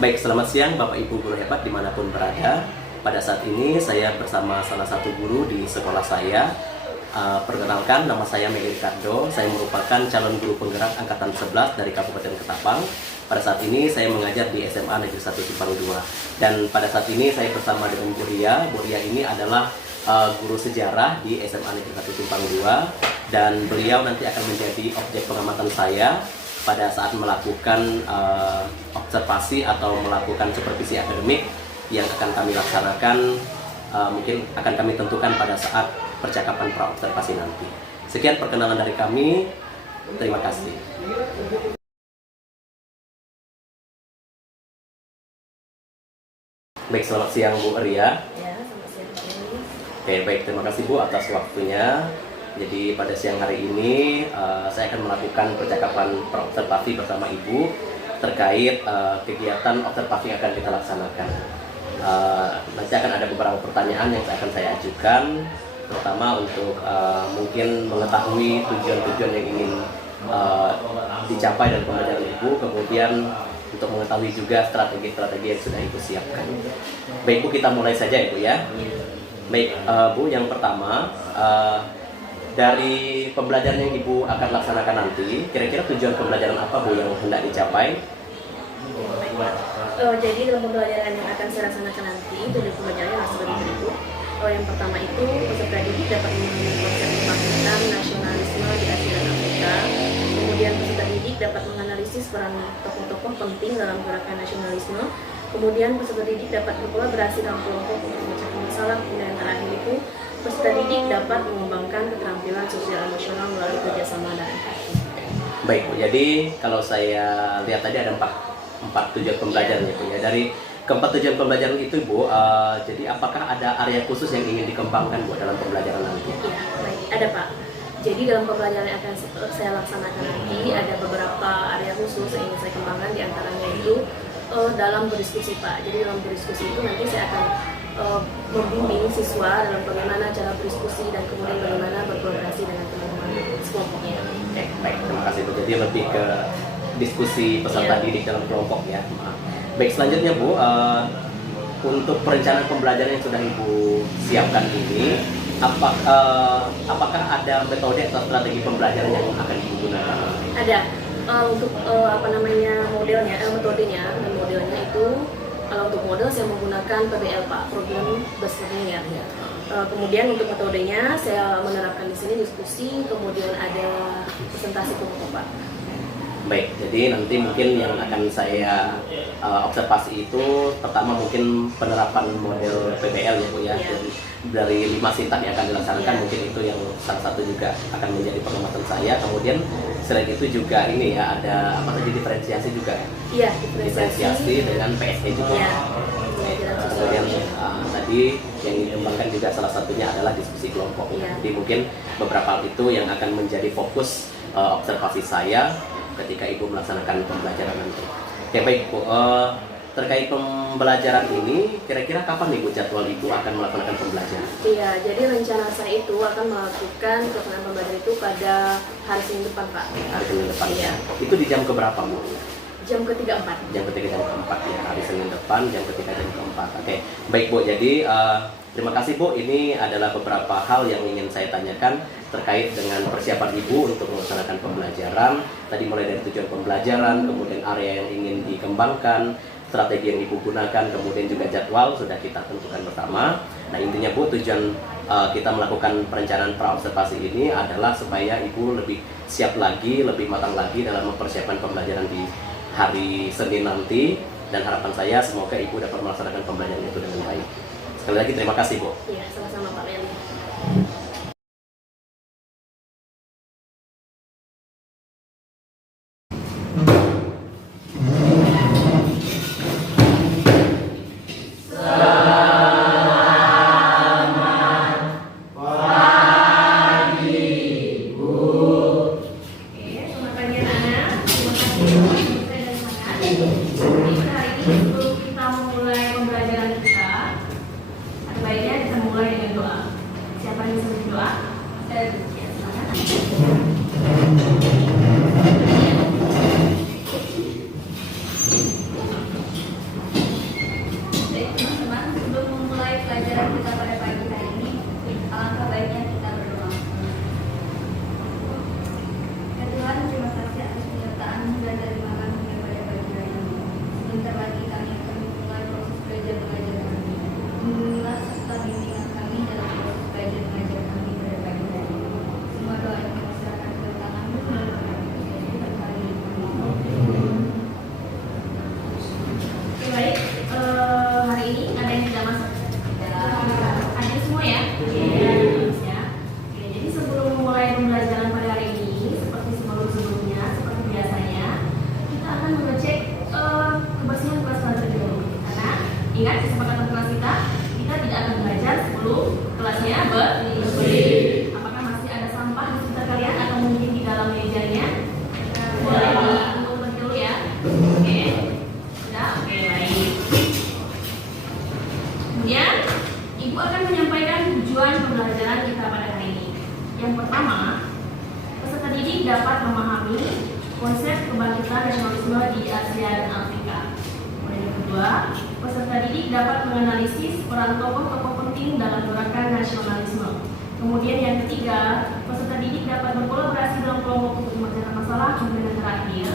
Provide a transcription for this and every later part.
Baik, selamat siang Bapak Ibu guru hebat dimanapun berada. Pada saat ini saya bersama salah satu guru di sekolah saya. Perkenalkan, nama saya Megi Ricardo. Saya merupakan calon guru penggerak angkatan 11 dari Kabupaten Ketapang. Pada saat ini saya mengajar di SMA Negeri 1 Simpang 2. Dan pada saat ini saya bersama dengan Bu Ria. Bu Ria ini adalah guru sejarah di SMA Negeri 1 Simpang 2. Dan beliau nanti akan menjadi objek pengamatan saya pada saat melakukan observasi atau melakukan supervisi akademik yang akan kami laksanakan, mungkin akan kami tentukan pada saat percakapan pra-observasi nanti. Sekian perkenalan dari kami, terima kasih. Baik, selamat siang Bu Ria. Ya, selamat siang. Oke, baik, terima kasih Bu atas waktunya. Jadi pada siang hari ini saya akan melakukan percakapan pra-observasi bersama Ibu terkait kegiatan observasi yang akan kita laksanakan. Nanti akan ada beberapa pertanyaan yang akan saya ajukan, terutama untuk mungkin mengetahui tujuan-tujuan yang ingin dicapai dalam pembelajaran Ibu, kemudian untuk mengetahui juga strategi-strategi yang sudah Ibu siapkan. Baik Bu, kita mulai saja Ibu ya. Baik Bu, yang pertama, dari pembelajaran yang Ibu akan laksanakan nanti, kira-kira tujuan pembelajaran apa Bu yang hendak dicapai? Jadi dalam pembelajaran yang akan saya laksanakan nanti, tujuan pembelajaran yang sebagai berikut. Yang pertama itu, peserta didik dapat memahami konsep kebangkitan nasionalisme di Asia dan Afrika. Kemudian peserta didik dapat menganalisis peran tokoh-tokoh penting dalam gerakan nasionalisme. Kemudian peserta didik dapat berkolaborasi dalam kelompok untuk memecahkan masalah. Kemudian yang terakhir itu, peserta didik dapat mengembangkan keterampilan sosial emosional melalui kerjasama dan empati. Baik Bu, jadi kalau saya lihat tadi ada empat tujuan pembelajaran itu ya. Dari keempat tujuan pembelajaran itu Bu, jadi apakah ada area khusus yang ingin dikembangkan Bu dalam pembelajaran nanti? Ya, baik, ada Pak. Jadi dalam pembelajaran yang akan saya laksanakan nanti ada beberapa area khusus yang ingin saya kembangkan, diantaranya itu dalam berdiskusi Pak. Jadi dalam berdiskusi itu nanti saya akan membimbing siswa dalam bagaimana cara berdiskusi dan kemudian bagaimana berkolaborasi dengan teman-teman sekelompoknya. Baik, terima kasih Bu. Jadi lebih ke diskusi peserta didik dalam kelompok ya. Baik, selanjutnya Bu, untuk perencanaan pembelajaran yang sudah Ibu siapkan ini, apakah ada metode atau strategi pembelajaran yang akan Ibu gunakan? Ada. Untuk modelnya, metodenya dan modelnya itu, kalau untuk model saya menggunakan PBL Pak, program based learning ya. Kemudian untuk metodenya saya menerapkan di sini diskusi, kemudian ada presentasi kelompok Pak. Baik, jadi nanti mungkin yang akan saya observasi itu pertama mungkin penerapan model PBL ya Bu ya. Dari 5 sintak yang akan dilaksanakan, mungkin itu yang salah satu juga akan menjadi pengamatan saya. Kemudian selain itu juga ini ya, ada apa tadi, diferensiasi juga ya? Iya, diferensiasi dengan PSE juga. Ya. Kemudian tadi yang dikembangkan juga salah satunya adalah diskusi kelompok. Jadi mungkin beberapa hal itu yang akan menjadi fokus observasi saya ketika Ibu melaksanakan pembelajaran nanti. Oke, baik Bu, terkait pembelajaran ini, kira-kira kapan Ibu jadwal Ibu akan melaksanakan pembelajaran? Iya, jadi rencana saya itu akan melakukan pelaksanaan pembelajaran itu pada hari Senin depan Pak. Hari Senin depan. Iya. Itu di jam keberapa Bu? Jam ketiga 4. Jam ketiga jam keempat ya, hari Senin depan jam ketiga jam keempat. Oke, baik Bu, jadi terima kasih Bu, ini adalah beberapa hal yang ingin saya tanyakan terkait dengan persiapan Ibu untuk melaksanakan pembelajaran. Tadi mulai dari tujuan pembelajaran, kemudian area yang ingin dikembangkan, strategi yang Ibu gunakan, kemudian juga jadwal sudah kita tentukan bersama. Nah intinya Bu, tujuan kita melakukan perencanaan pra-observasi ini adalah supaya Ibu lebih siap lagi, lebih matang lagi dalam mempersiapkan pembelajaran di hari Senin nanti. Dan harapan saya semoga Ibu dapat melaksanakan pembelajaran itu dengan baik. Sekali lagi terima kasih Bu. Iya, sama-sama Pak Meli. Sebelum kita memulai pembelajaran kita, ada baiknya kita mulai dengan doa. Siapa yang bisa berdoa? Saya ya, silakan. Ingat kesepakatan kelas kita tidak akan belajar sebelum kelasnya berdiri. Apakah masih ada sampah di sekitar kalian atau mungkin di dalam mejanya? Boleh dihitung dulu ya. Oke. Sudah, oke, baik. Kemudian Ibu akan menyampaikan tujuan pembelajaran kita pada hari ini. Yang pertama, peserta didik dapat memahami konsep kebangkitan nasionalisme di Asia dan Afrika. Kemudian yang kedua, peserta didik dapat menganalisis peran tokoh-tokoh penting dalam gerakan nasionalisme. Kemudian yang ketiga, peserta didik dapat berkolaborasi dalam kelompok untuk memecahkan masalah. Kemudian yang terakhir,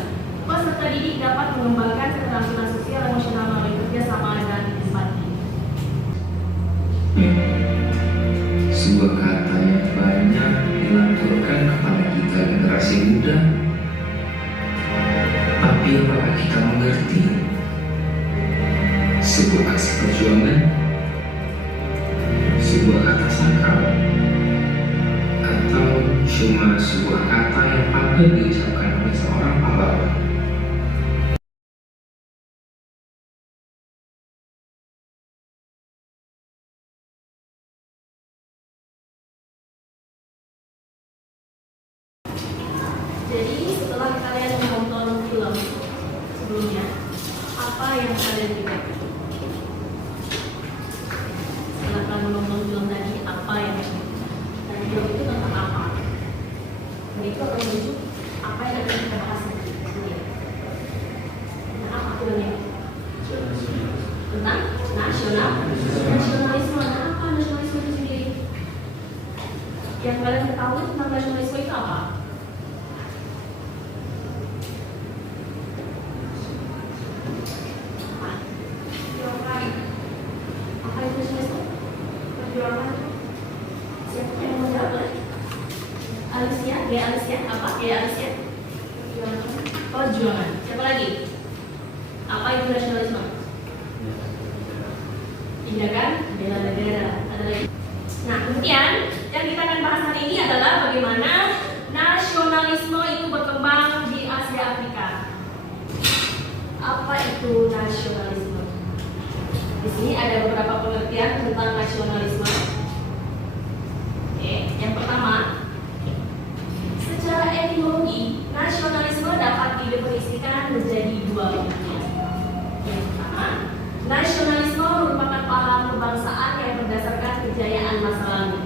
peserta didik dapat mengembangkan keterampilan sosial emosional melalui kerjasama dan empati. Sebuah kata yang banyak dilanturkan kepada kita generasi muda, tapi apakah kita mengerti? Sebuah aksi perjuangan, sebuah kata sakral, atau cuma sebuah kata yang patut diucapkan oleh seorang pahlawan? Jadi setelah kalian menonton film sebelumnya, apa yang kalian ingat? Setelah kalian menonton film tadi, apa yang dan film itu tentang apa? Dan itu akan menuju apa yang akan kita bahas nanti. Tentang apa filmnya? Tentang nasionalisme. Nah, apa nasionalisme itu sendiri? Yang kalian ketahui tentang nasionalisme itu apa? Perjuangan. Siapa lagi? Apa itu nasionalisme? Tindakan bela negara. Ada lagi. Nah, kemudian yang kita akan bahas hari ini adalah bagaimana nasionalisme itu berkembang di Asia Afrika. Apa itu nasionalisme? Di sini ada beberapa pengertian tentang nasionalisme. Oke, yang pertama, secara etimologi, nasionalisme dapat didefinisikan menjadi dua bagian. Yang pertama, nasionalisme merupakan paham kebangsaan yang berdasarkan kejayaan masa lalu.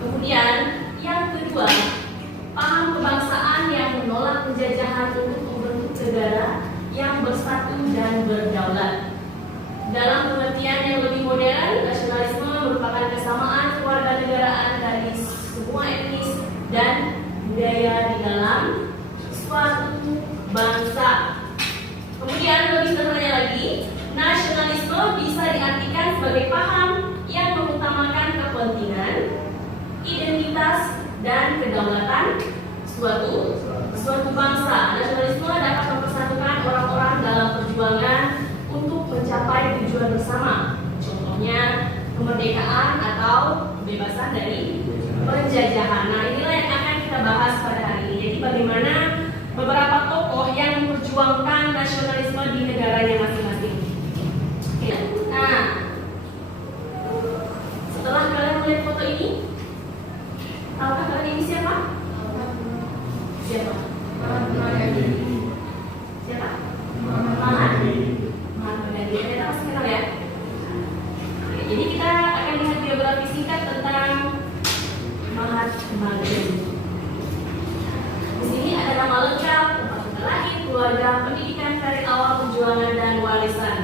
Kemudian, yang kedua, paham kebangsaan yang menolak penjajahan untuk membentuk negara yang bersatu dan berdaulat. Dalam pengertian yang lebih modern, nasionalisme merupakan kesamaan kewarganegaraan dari semua etnis dan budaya di dalam suatu bangsa. Kemudian lebih sederhana lagi, nasionalisme bisa diartikan sebagai paham yang mengutamakan kepentingan, identitas, dan kedaulatan suatu bangsa. Nasionalisme dapat mempersatukan orang-orang dalam perjuangan untuk mencapai tujuan bersama. Contohnya kemerdekaan atau kebebasan dari penjajahan. Nah, inilah yang akan kita bahas pada hari ini. Jadi bagaimana beberapa tokoh yang memperjuangkan nasionalisme di negaranya masing-masing. Nah, setelah kalian melihat foto ini, tahukah kalian ini siapa? Siapa? Siapa? Mahatma Gandhi. Kalian pasti kenal ya? Oke, jadi kita akan lihat biografi singkat tentang Mahatma Gandhi. Di sini ada nama lengkap, tempat tinggal lahir, keluarga, pendidikan, karir awal, perjuangan, dan warisan.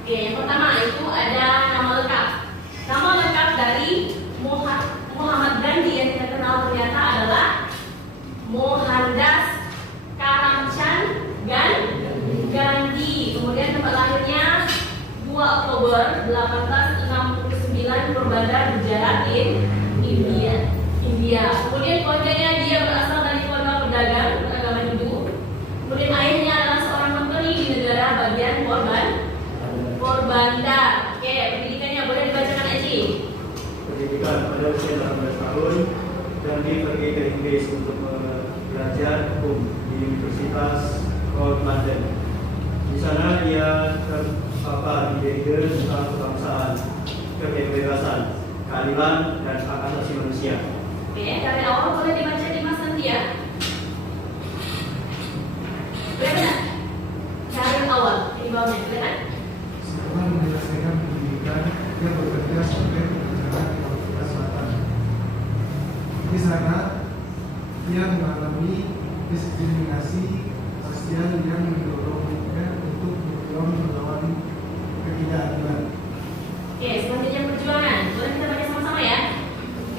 Oke, yang pertama itu ada nama lengkap. Nama lengkap dari Muhammad Gandhi yang kita kenal ternyata adalah Mohandas Karamchand Gandhi. Kemudian tempat lahirnya 2 Oktober 1869 Porbandar, Gujarat, India. Kemudian keluarganya dia berasal dari keluarga pedagang beragama Hindu. Kemudian ayahnya adalah seorang menteri di negara bagian Porbandar. Oke, pendidikannya boleh dibacakan Aji. Pendidikan pada usia 18 tahun, Gandhi pergi ke Inggris untuk belajar hukum di Universitas London. Di sana ia berpapar ide-ide tentang kebangsaan, kebebasan, keadilan, dan hak asasi manusia. Oke, dari awal boleh dibaca di Mas nanti ya. Benar? Dari awal, di bawahnya, benar? Setelah menyelesaikan pendidikan, dia bekerja sebagai pengacara di Afrika Selatan. Di sana, dia mengalami diskriminasi sosial yang mendorongnya untuk berjuang melawan ketidakadilan. Oke, selanjutnya perjuangan. Boleh kita baca sama-sama ya?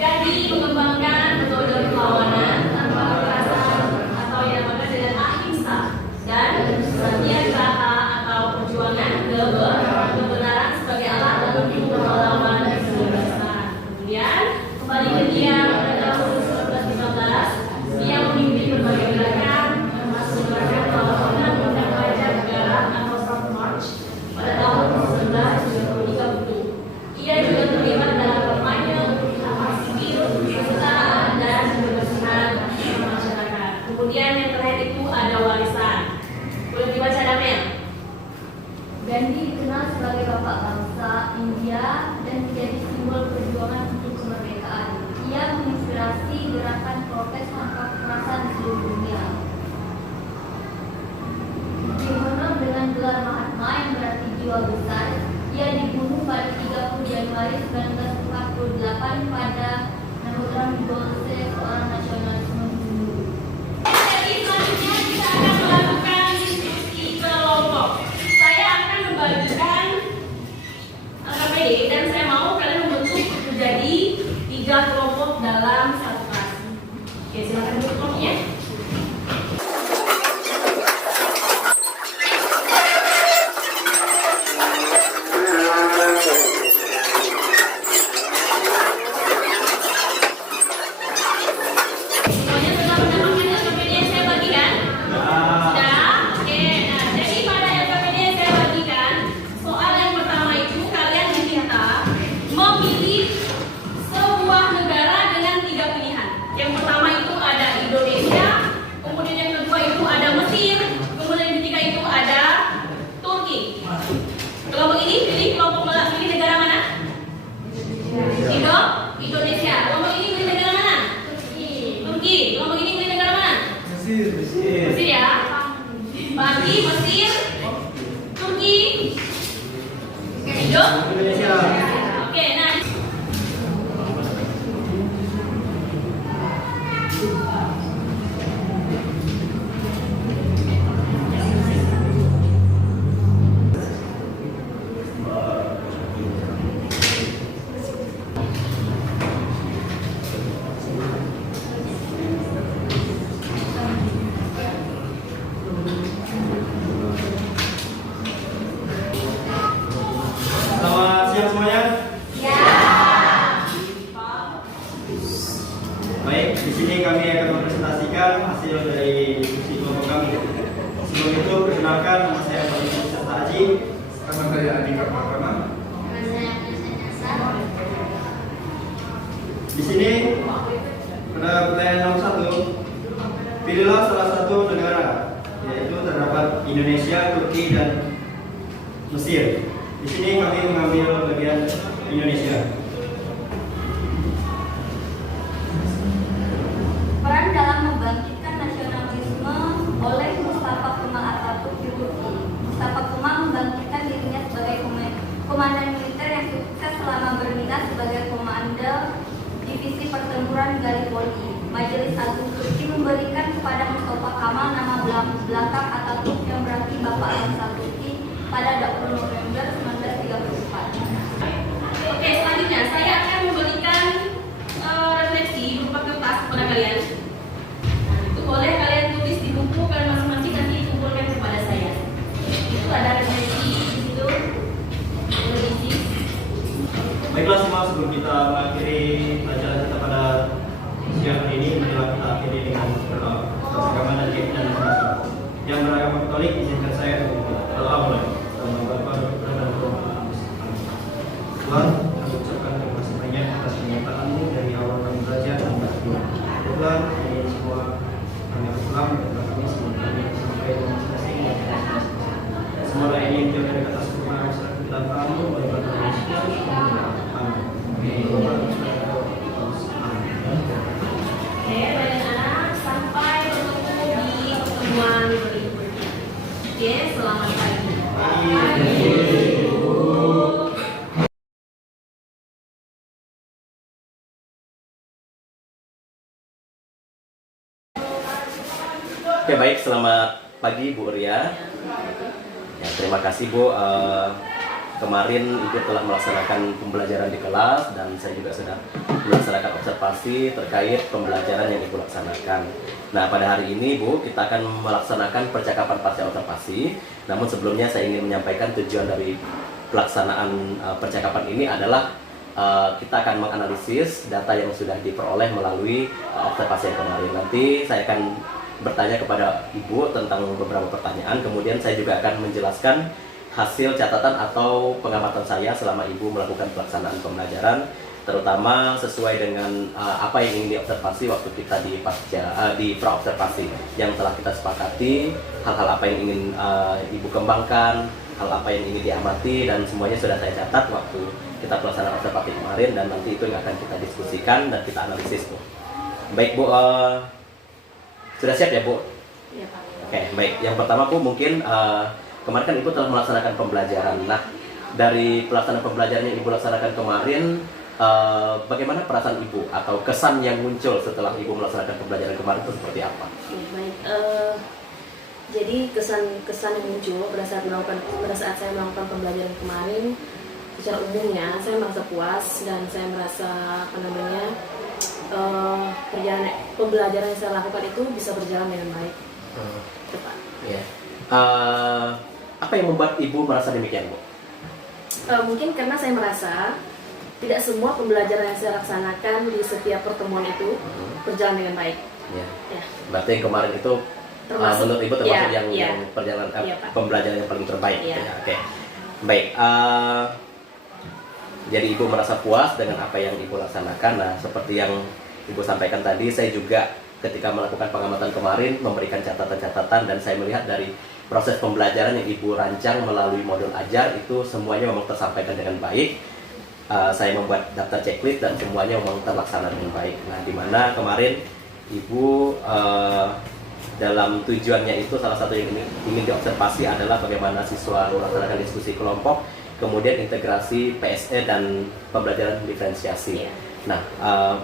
Gandhi mengembangkan metode perlawanan tanpa kekerasan atau yang dinamakan dengan ahimsa dan satyagraha atau perjuangan kebenaran sebagai alat untuk melawan kebebasan. Kemudian kembali ke dia pada tahun 1915, dia memimpin berbagai gerakan termasuk gerakan perlawanan undang pajak negara atau South March pada tahun 1930. Ia juga terlibat dalam kampanye hak sipil, kesetaraan, dan kebersihan masyarakat. Kemudian yang terakhir itu ada warisan. Boleh dibaca Damel? Gandhi dikenal sebagai bapak bangsa India dan menjadi simbol perjuangan untuk kemerdekaan. Ia menginspirasi gerakan protes tanpa kekerasan di seluruh dunia. Dihonor dengan gelar Mahatma yang berarti jiwa besar, ia dibunuh pada 30 Januari 1948 pada Nahuram Golse, seorang nasionalisme Hindu. Jadi selanjutnya kita akan melakukan diskusi kelompok. Saya akan membagikan KPD dan saya mau kalian membentuk menjadi 3 kelompok dalam satu kelas. Oke, silakan bentuk kelompoknya. Semuanya sudah mendapatkan LKPD yang saya bagikan? Sudah? Oke, nah jadi pada LKPD yang saya bagikan, soal yang pertama itu kalian diminta memilih sebuah negara dengan 3 pilihan. Yang pertama itu ada Indonesia, kemudian yang kedua itu ada Mesir, kemudian yang ketiga itu ada Turki. Kelompok ini pilih negara mana? Indonesia. Kelompok ini pilih negara mana? Turki. Kelompok ini pilih negara mana? Mesir ya. Bagi Mesir, Turki, Indonesia. Oke, nah. Selamat siang semuanya. Baik, di sini kami akan mempresentasikan hasil dari diskusi kelompok kami. Sebelum itu, perkenalkan nama saya Pak Serta Haji. Nama saya Andika Pratama. Di sini pada pertanyaan nomor 1, pilihlah salah satu negara, yaitu terdapat Indonesia, Turki, dan Mesir. Di sini kami mengambil bagian Indonesia. Peran dalam membangkitkan nasionalisme oleh Mustafa Kemal Atatürk di Turki. Mustafa Kemal membangkitkan dirinya sebagai komandan militer yang sukses selama berdinas sebagai komandan divisi pertempuran Gallipoli. Majelis Agung Turki memberikan kepada Mustafa Kemal nama belakang Atatürk yang berarti Bapak Bangsa Turki pada 20 November 1934. Oke, selanjutnya saya akan memberikan refleksi berupa kertas kepada kalian. Nah, itu boleh kalian tulis di buku kalian masing-masing nanti dikumpulkan kepada saya. Itu ada refleksi di situ. Boleh diisi. Baiklah semua, sebelum kita mengakhiri pelajaran kita pada siang hari ini, marilah kita akhiri dengan berdoa atas agama dan keyakinan masing-masing. Yang beragama Katolik, izinkan saya untuk berdoa mulai. Tuhan, kami ucapkan terima kasih banyak atas penyertaan-Mu dari awal kami belajar sampai akhir. Tuhan, ini semua kami pulang dan kami semua kami sampai di masing-masing. Semoga ini menjaga dekat atas perkembangan masyarakat kita tahu oleh Bapak Yesus. Oke, baik anak, sampai bertemu di pertemuan berikutnya. Oke, selamat pagi. Oke, baik, selamat pagi Bu Ria. Ya, terima kasih Bu. Kemarin Ibu telah melaksanakan pembelajaran di kelas dan saya juga sudah melaksanakan observasi terkait pembelajaran yang Ibu laksanakan. Nah, pada hari ini Bu, kita akan melaksanakan percakapan pasca observasi. Namun sebelumnya saya ingin menyampaikan tujuan dari pelaksanaan percakapan ini adalah kita akan menganalisis data yang sudah diperoleh melalui observasi yang kemarin. Nanti saya akan bertanya kepada Ibu tentang beberapa pertanyaan, kemudian saya juga akan menjelaskan hasil catatan atau pengamatan saya selama Ibu melakukan pelaksanaan pembelajaran, terutama sesuai dengan apa yang ingin diobservasi waktu kita di pra-observasi yang telah kita sepakati, hal-hal apa yang ingin Ibu kembangkan, hal apa yang ingin diamati, dan semuanya sudah saya catat waktu kita pelaksanaan observasi kemarin, dan nanti itu yang akan kita diskusikan dan kita analisis Bu. Baik Bu, sudah siap ya Bu? Iya Pak. Oke, baik. Yang pertama Bu, mungkin kemarin kan Ibu telah melaksanakan pembelajaran. Nah, dari pelaksanaan pembelajaran yang Ibu laksanakan kemarin, bagaimana perasaan Ibu atau kesan yang muncul setelah Ibu melaksanakan pembelajaran kemarin itu seperti apa? Baik, jadi kesan yang muncul pada saat saya melakukan pembelajaran kemarin, secara umumnya saya merasa puas dan saya merasa pembelajaran yang saya lakukan itu bisa berjalan dengan baik. Tepat. Ya. Apa yang membuat Ibu merasa demikian Bu? Mungkin karena saya merasa tidak semua pembelajaran yang saya laksanakan di setiap pertemuan itu berjalan dengan baik. Ya. Ya. Berarti yang kemarin itu menurut Ibu termasuk yang perjalanan pembelajaran yang paling terbaik. Ya. Ya, oke. Baik. Jadi Ibu merasa puas dengan apa yang Ibu laksanakan. Nah, seperti yang Ibu sampaikan tadi, saya juga ketika melakukan pengamatan kemarin memberikan catatan-catatan, dan saya melihat dari proses pembelajaran yang Ibu rancang melalui modul ajar itu semuanya memang tersampaikan dengan baik. Saya membuat daftar checklist dan semuanya memang terlaksana dengan baik. Nah, di mana kemarin Ibu dalam tujuannya itu salah satu yang ingin diobservasi adalah bagaimana siswa melaksanakan diskusi kelompok, kemudian integrasi PSE dan pembelajaran diferensiasi. Yeah. Nah,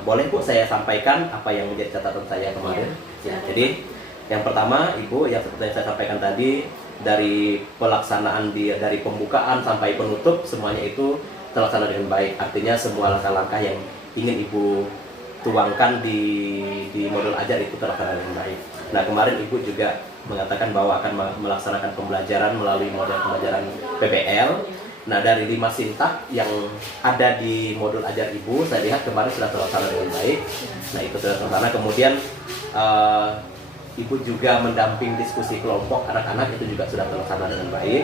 boleh Bu saya sampaikan apa yang menjadi catatan saya kemarin? Yeah. Jadi yang pertama Ibu, yang seperti yang saya sampaikan tadi, dari pelaksanaan dari pembukaan sampai penutup semuanya itu terlaksana dengan baik. Artinya semua langkah-langkah yang ingin Ibu tuangkan di modul ajar itu terlaksana dengan baik. Nah, kemarin Ibu juga mengatakan bahwa akan melaksanakan pembelajaran melalui model pembelajaran PBL. Nah, dari 5 sintak yang ada di modul ajar Ibu, saya lihat kemarin sudah terlaksana dengan baik. Nah, itu sudah terlaksana. Kemudian Ibu juga mendamping diskusi kelompok anak-anak, itu juga sudah terlaksana dengan baik.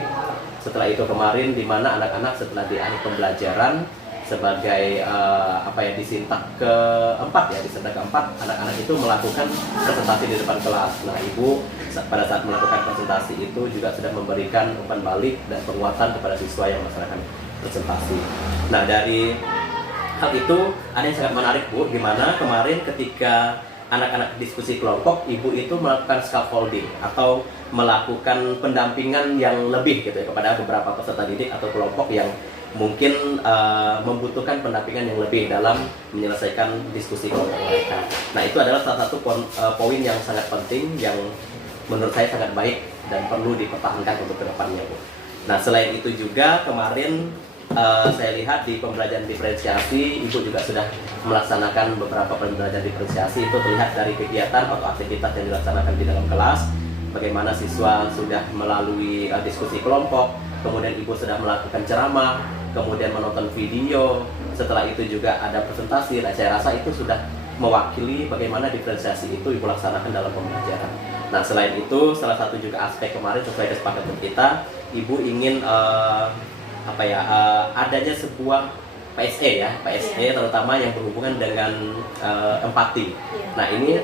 Setelah itu kemarin, di mana anak-anak setelah di akhir pembelajaran sebagai di sintak keempat ya, di sintak keempat anak-anak itu melakukan presentasi di depan kelas. Nah, Ibu pada saat melakukan presentasi itu juga sudah memberikan umpan balik dan penguatan kepada siswa yang melaksanakan presentasi. Nah, dari hal itu ada yang sangat menarik Bu, di mana kemarin ketika anak-anak diskusi kelompok, Ibu itu melakukan scaffolding atau melakukan pendampingan yang lebih gitu ya kepada beberapa peserta didik atau kelompok yang mungkin membutuhkan pendampingan yang lebih dalam menyelesaikan diskusi kelompok mereka. Nah, itu adalah salah satu poin yang sangat penting yang menurut saya sangat baik dan perlu dipertahankan untuk kedepannya Bu. Nah, selain itu juga kemarin saya lihat di pembelajaran diferensiasi, Ibu juga sudah melaksanakan beberapa pembelajaran diferensiasi. Itu terlihat dari kegiatan atau aktivitas yang dilaksanakan di dalam kelas, bagaimana siswa sudah melalui diskusi kelompok, kemudian Ibu sudah melakukan ceramah, kemudian menonton video, setelah itu juga ada presentasi. Nah, saya rasa itu sudah mewakili bagaimana diferensiasi itu Ibu laksanakan dalam pembelajaran. Nah, selain itu, salah satu juga aspek kemarin sesuai kesepakatan kita, Ibu ingin adanya sebuah PSE ya, PSE terutama yang berhubungan dengan empati. Nah, ini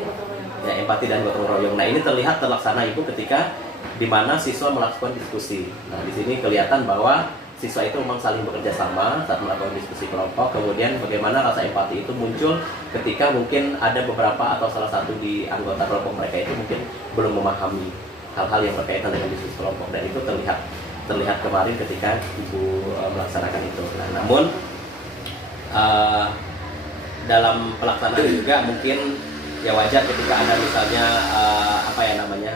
ya empati dan gotong royong. Nah, ini terlihat terlaksana Ibu ketika di mana siswa melakukan diskusi. Nah, di sini kelihatan bahwa siswa itu memang saling bekerja sama saat melakukan diskusi kelompok. Kemudian bagaimana rasa empati itu muncul ketika mungkin ada beberapa atau salah satu di anggota kelompok mereka itu mungkin belum memahami hal-hal yang berkaitan dengan diskusi kelompok, dan itu terlihat kemarin ketika Ibu melaksanakan itu. Nah, namun dalam pelaksanaan juga mungkin ya wajar ketika ada misalnya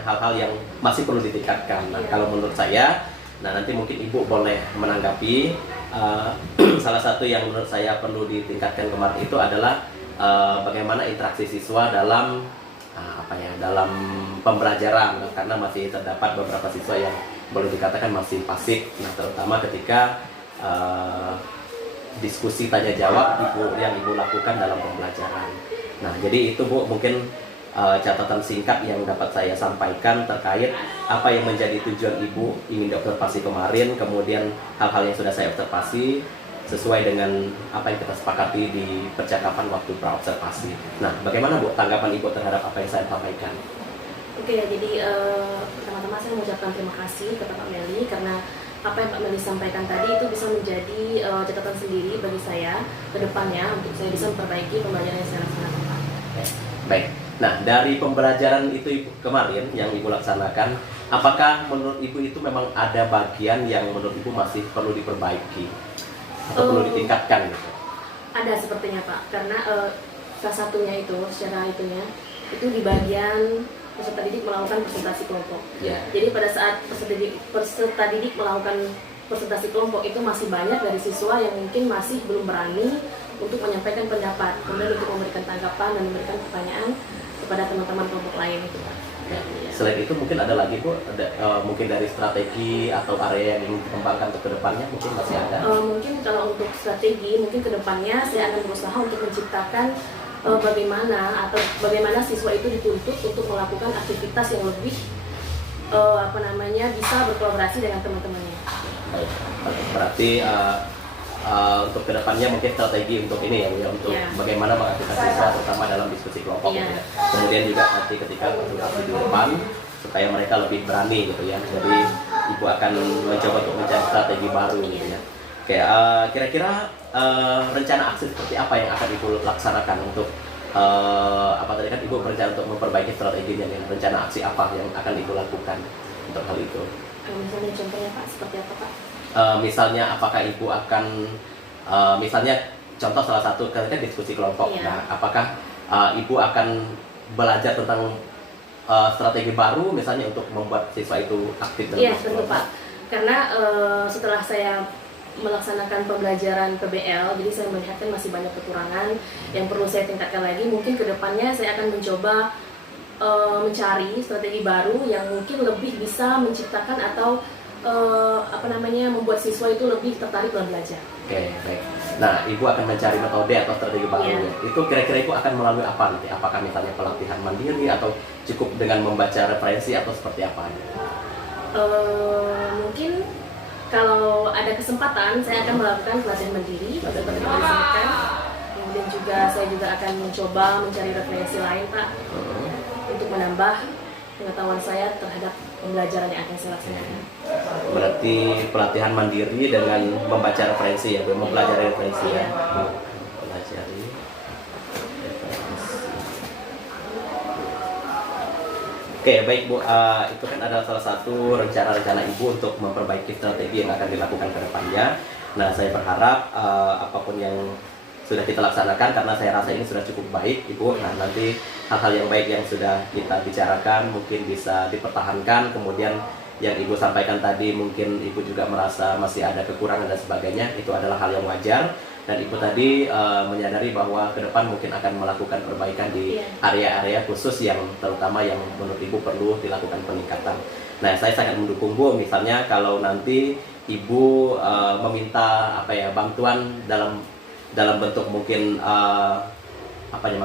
hal-hal yang masih perlu ditingkatkan. Nah, kalau menurut saya, nah nanti mungkin Ibu boleh menanggapi. Salah satu yang menurut saya perlu ditingkatkan kemarin itu adalah bagaimana interaksi siswa dalam dalam pembelajaran, karena masih terdapat beberapa siswa yang boleh dikatakan masih pasif. Nah, terutama ketika diskusi tanya jawab yang Ibu lakukan dalam pembelajaran. Nah, jadi itu Bu mungkin catatan singkat yang dapat saya sampaikan terkait apa yang menjadi tujuan Ibu ingin diobservasi kemarin, kemudian hal-hal yang sudah saya observasi sesuai dengan apa yang kita sepakati di percakapan waktu praobservasi. Nah, bagaimana Bu tanggapan Ibu terhadap apa yang saya sampaikan? Oke ya, jadi pertama-tama saya mengucapkan terima kasih kepada Pak Meli, karena apa yang Pak Meli sampaikan tadi itu bisa menjadi catatan sendiri bagi saya ke depannya untuk saya bisa memperbaiki pembelajaran yang saya laksanakan. Baik. Nah, dari pembelajaran itu kemarin yang Ibu laksanakan, apakah menurut Ibu itu memang ada bagian yang menurut Ibu masih perlu diperbaiki atau perlu ditingkatkan gitu? Ada sepertinya Pak, karena salah satunya itu itu di bagian peserta didik melakukan presentasi kelompok. Ya. Jadi pada saat peserta didik melakukan presentasi kelompok itu masih banyak dari siswa yang mungkin masih belum berani untuk menyampaikan pendapat, kemudian untuk memberikan tanggapan dan memberikan pertanyaan kepada teman-teman kelompok lain itu Pak. Ya. Selain itu mungkin ada lagi Bu, mungkin dari strategi atau area yang ingin dikembangkan untuk kedepannya mungkin masih ada? Mungkin kalau untuk strategi, mungkin kedepannya saya akan berusaha untuk menciptakan bagaimana siswa itu dituntut untuk melakukan aktivitas yang lebih bisa berkolaborasi dengan teman-temannya. Baik. Berarti untuk kedepannya mungkin strategi untuk ini ya, untuk bagaimana mengaktifkan siswa terutama dalam diskusi kelompok gitu ya. Kemudian juga nanti ketika konsultasi di depan supaya mereka lebih berani gitu ya. Jadi Ibu akan mencoba untuk mencari strategi baru gitu ya. Oke, kira-kira rencana aksi seperti apa yang akan Ibu laksanakan untuk tadi kan Ibu berencana untuk memperbaiki strateginya, dan rencana aksi apa yang akan Ibu lakukan untuk hal itu? Misalnya contohnya Pak, seperti apa Pak? Misalnya apakah Ibu akan misalnya contoh salah satu kan diskusi kelompok. Nah, apakah Ibu akan belajar tentang strategi baru misalnya untuk membuat siswa itu aktif dalam diskusi kelompok? Iya, tentu Pak. Karena setelah saya melaksanakan pembelajaran PBL, jadi saya melihat kan masih banyak kekurangan yang perlu saya tingkatkan lagi. Mungkin kedepannya saya akan mencoba mencari strategi baru yang mungkin lebih bisa menciptakan atau membuat siswa itu lebih tertarik dalam belajar. Oke, baik. Nah, Ibu akan mencari metode atau strategi baru ya. Itu kira-kira Ibu akan melalui apa nanti? Apakah misalnya pelatihan mandiri atau cukup dengan membaca referensi atau seperti apa? Mungkin kalau ada kesempatan saya akan melakukan pelatihan mandiri seperti yang disebutkan. Kemudian juga saya akan mencoba mencari referensi lain Pak untuk menambah pengetahuan saya terhadap pembelajaran yang akan saya laksanakan. Berarti pelatihan mandiri dengan membaca referensi ya, mempelajari referensi ya. Pelajari referensi. Oke, baik Bu, itu kan adalah salah satu rencana-rencana Ibu untuk memperbaiki strategi yang akan dilakukan ke depannya. Nah, saya berharap apapun yang sudah kita laksanakan, karena saya rasa ini sudah cukup baik Ibu. Nah, nanti hal-hal yang baik yang sudah kita bicarakan mungkin bisa dipertahankan. Kemudian yang Ibu sampaikan tadi mungkin Ibu juga merasa masih ada kekurangan dan sebagainya, itu adalah hal yang wajar. Dan Ibu tadi menyadari bahwa ke depan mungkin akan melakukan perbaikan di area-area khusus yang terutama yang menurut Ibu perlu dilakukan peningkatan. Nah, saya sangat mendukung Bu, misalnya kalau nanti Ibu meminta bantuan dalam bentuk mungkin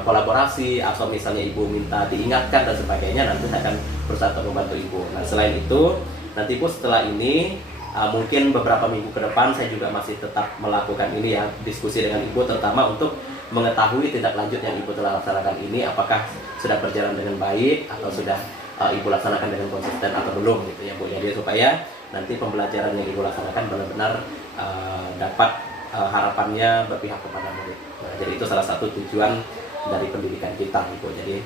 kolaborasi, atau misalnya Ibu minta diingatkan dan sebagainya, nanti saya akan berusaha untuk membantu Ibu. Nah, selain itu nanti Bu setelah ini mungkin beberapa minggu ke depan saya juga masih tetap melakukan ini ya, diskusi dengan Ibu terutama untuk mengetahui tindak lanjut yang Ibu telah laksanakan ini, apakah sudah berjalan dengan baik atau sudah Ibu laksanakan dengan konsisten atau belum gitu ya Bu. Jadi supaya nanti pembelajaran yang Ibu laksanakan benar-benar dapat harapannya berpihak kepada murid. Nah, jadi itu salah satu tujuan dari pendidikan kita Ibu. Jadi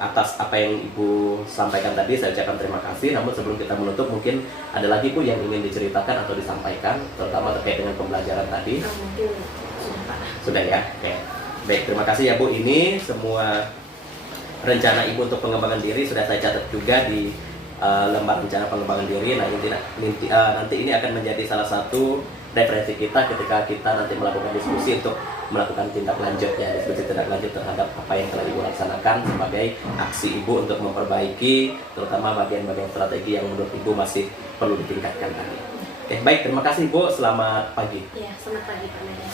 atas apa yang Ibu sampaikan tadi saya ucapkan terima kasih. Namun sebelum kita menutup mungkin ada lagi Bu yang ingin diceritakan atau disampaikan, terutama terkait dengan pembelajaran tadi. Mungkin sudah Pak. Sudah ya. Oke. Baik, terima kasih ya Bu. Ini semua rencana Ibu untuk pengembangan diri sudah saya catat juga di lembar rencana pengembangan diri. Nah, nanti ini akan menjadi salah satu referensi kita ketika kita nanti melakukan diskusi untuk melakukan tindak lanjut ya, diskusi tindak lanjut terhadap apa yang telah Ibu laksanakan sebagai aksi Ibu untuk memperbaiki terutama bagian-bagian strategi yang menurut Ibu masih perlu ditingkatkan tadi. Oke, baik, terima kasih Bu. Selamat pagi. Ya, selamat pagi Pak Medi.